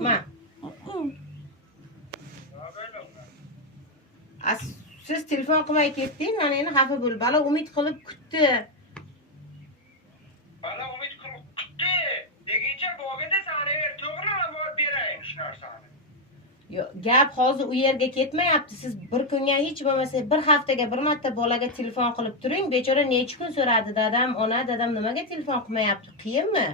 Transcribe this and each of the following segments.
Ma. Siz telefon qilmay ketding, mana endi xafa bo'lib, bala umid qilib kutdi. Bala umid qilib kutdi. Deguncha bog'ida sani ber, to'g'rimi? Borib berayim shu narsani. Yo'q, gap hozir u yerga ketmayapti. Siz bir kunga hech bo'lmasa bir haftaga bir marta bolaga telefon qilib turing. Bechora necha kun so'radi, dadam, ona, dadam nimaga telefon qilmayapti? Qiyinmi?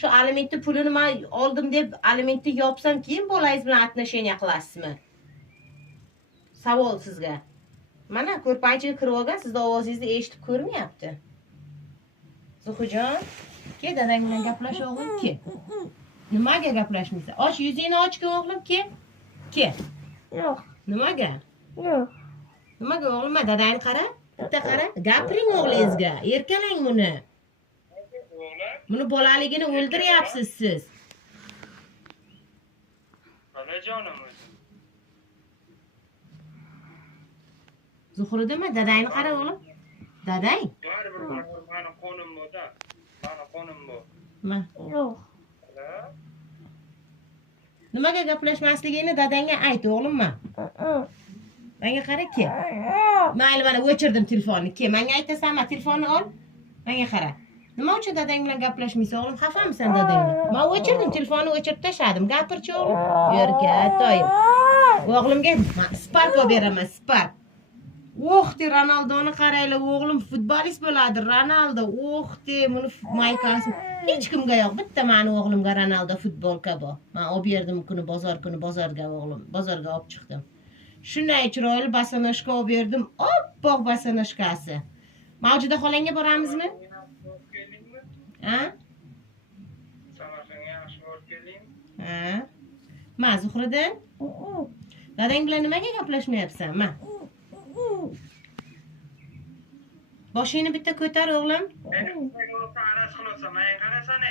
Shu alimentni pulini men oldim deb alimentni yopsam, keyin bolangiz bilan отношения qilasizmi? Savol sizga. Mana ko'rpanchiga kirib olgan, sizning ovozingizni eshitib ko'rmayapti. Zuhurjon, ke dadang bilan gaplash o'g'lim, ke. Nimaga gaplashmaysan? Och yuzingni ochgin o'g'lim, ke. Ke. Yo'q. Nimaga? Yo'q. Nimaga o'g'lim? Dadangni qara. Bitta qara. Gapiring o'g'lingizga. Erkalang buni. Buni bolaligini o'ldiryapsiz siz. Balajonim o'zim. Zuhuriddinmi? Dadangni qara o'g'lim. Dadang? Baribir mani qo'nim bu-da. Mani qo'nim bu. Ma. Yo'q. Nimaga gaplashmasligingni dadangga ayt o'g'limma. Menga qara, ke. Mayli, mana o'chirdim telefonni. Ke, menga aytasanmi? Telefonni ol. Menga qara. Nima uchun dadang bilan gaplashmaysan o'g'lim? Xafamisan dadangni? Men o'chirdim, telefonni o'chirib tashladim. Gapirchi o'g'lim. Yerga toyib. O'g'limga Spark olib beraman, Spark. O'xti, Ronaldoni qaranglar, o'g'lim futbolist bo'ladi, Ronaldo. O'xti, buni maykasi. Hech kimga yo'q. Bitta meni o'g'limga Ronaldo futbolka bor. Men olib berdim kuni bozorga o'g'lim. Bozorga olib chiqdim. Shunday chiroyli bosonojka olib berdim. Oppoq bosonojkasi. Mavjuda xolangga boramizmi? Ha? Samarqandga yaxshi borib keldingmi? Ha? Ma, Zuhriddin? Dadang bilan nimaga gaplashmayapsan? Ma. Boshingni bitta ko'tar o'g'lim. Meni araz qilasan, men qarasana.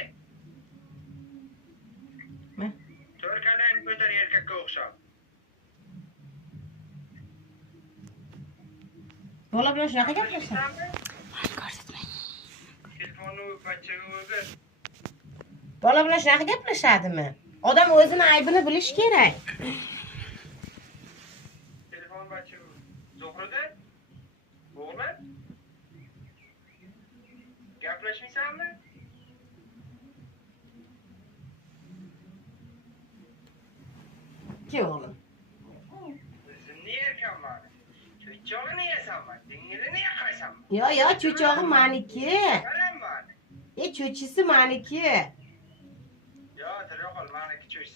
Ma. To'rkalang ko'tar erkakka o'xshab. Bola bilan shunaqa gaplashsan? Telefonni pachaga o'zi. Bola bilan shunaqa gaplashadimi? Odam o'zini aybini bilish kerak. Telefon pachaga. Zuhriddin? O'g'lim? Gaplashmaysanmi? Ke o'g'lim. O'zimni yerkanman. Cho'chog'ini yesanmi? Dengilini yaqaysanmi? Yo, cho'chog'im meniki. Qaramman. Cho'chisi meniki. Yo, tira qol, meniki cho'chisi.